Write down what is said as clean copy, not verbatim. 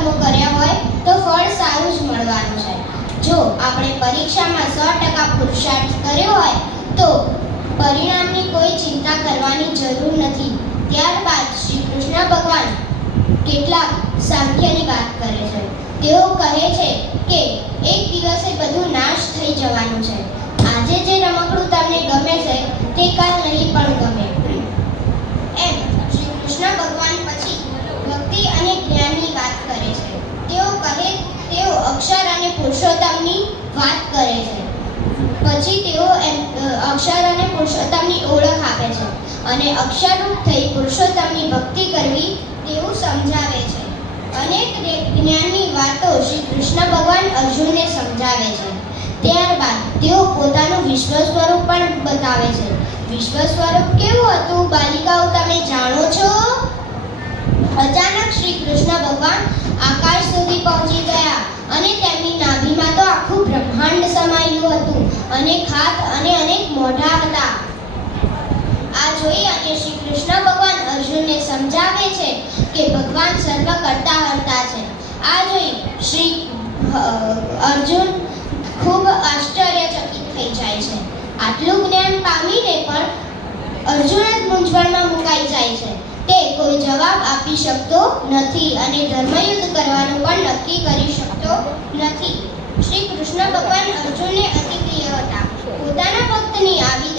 કર્મો કર્યા હોય તો ફળ સારું જ મળવાનું છે. જો આપણે પરીક્ષામાં 100% પુરુષાર્થ કર્યો હોય તો પરિણામની કોઈ ચિંતા કરવાની જરૂર નથી. ત્યારબાદ શ્રી કૃષ્ણ ભગવાન કેટલાક સાંખ્યની વાત કરે છે. તેઓ કહે છે કે એક દિવસે બધું નાશ થઈ જવાનું છે. આજે જે રમકડું તમને ગમે છે તે કાલ નહીં પણ ગમે. એમ શ્રી કૃષ્ણ ભગવાન પછી ભક્તિ અને જ્ઞાનની વાત કરે છે. તેઓ અક્ષર અને પુરુષોત્તમની વાત કરે છે. પછી તેઓ અક્ષર અને પુરુષોત્તમની ઓળખ આપે છે અને અક્ષરરૂપ થઈ પુરુષોત્તમની ભક્તિ કરવી તેવું સમજાવે છે. અનેક જ્ઞાનની વાતો શ્રી કૃષ્ણ ભગવાન અર્જુનને સમજાવે છે. ત્યારબાદ તેઓ પોતાનું વિશ્વ સ્વરૂપ પણ બતાવે છે. વિશ્વ સ્વરૂપ કેવું હતું બાલિકાઓ તમે જાણો છો? અચાનક શ્રી કૃષ્ણ ભગવાન આકાશ સુધી પહોંચી ગયા અને તેમની નાભીમાં તો આખું બ્રહ્માંડ સમાયેલું હતું. અનેક હાથ અને અનેક મોઢા હતા. આ જોઈ અને શ્રી કૃષ્ણ ભગવાન અર્જુનને સમજાવે છે કે ભગવાન સર્વ કરતા હરતા છે. આ જોઈ શ્રી અર્જુન ખૂબ આશ્ચર્યચકિત થઈ જાય છે. આટલું જ્ઞાન પામીને પણ અર્જુન જ મૂંઝવણમાં મુકાઈ જાય છે. તે કોઈ જવાબ આપી શકતો નથી અને ધર્મયુદ્ધ કરવાનું પણ નક્કી કરી શકતો નથી. શ્રી કૃષ્ણ ભગવાન અર્જુનને અતિ પ્રિય હતા. પોતાના ભક્તની આવી